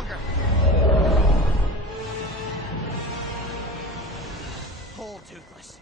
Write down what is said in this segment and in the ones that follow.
longer. Whole toothless.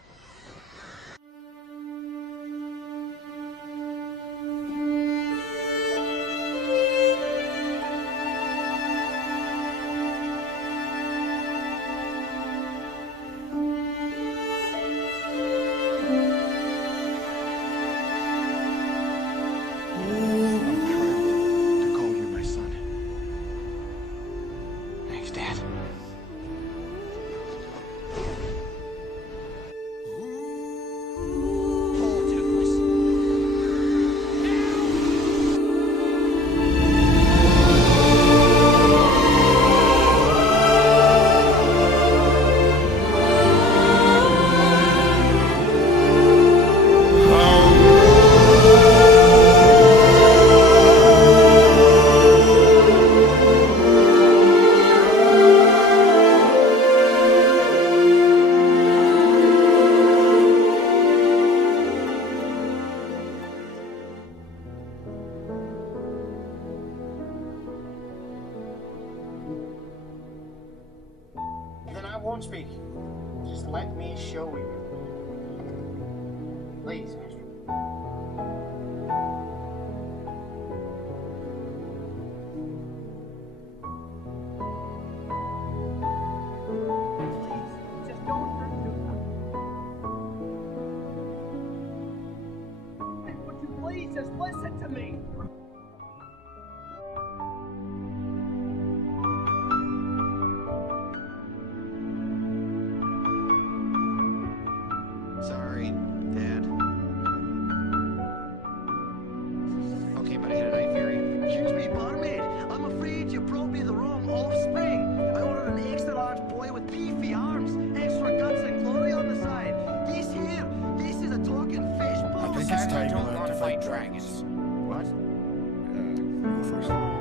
Then I won't speak. Just let me show you. Please, mister. Please, just don't hurt me. Would you please just listen to me? Sorry, Dad. Okay, but I had a night fairy. Excuse me, barmaid. I'm afraid you brought me the wrong offspring. I ordered an extra large boy with beefy arms, extra guts and glory on the side. This here, this is a talking fish. I think it's time I don't to want to fight fight dragons. What? Go first.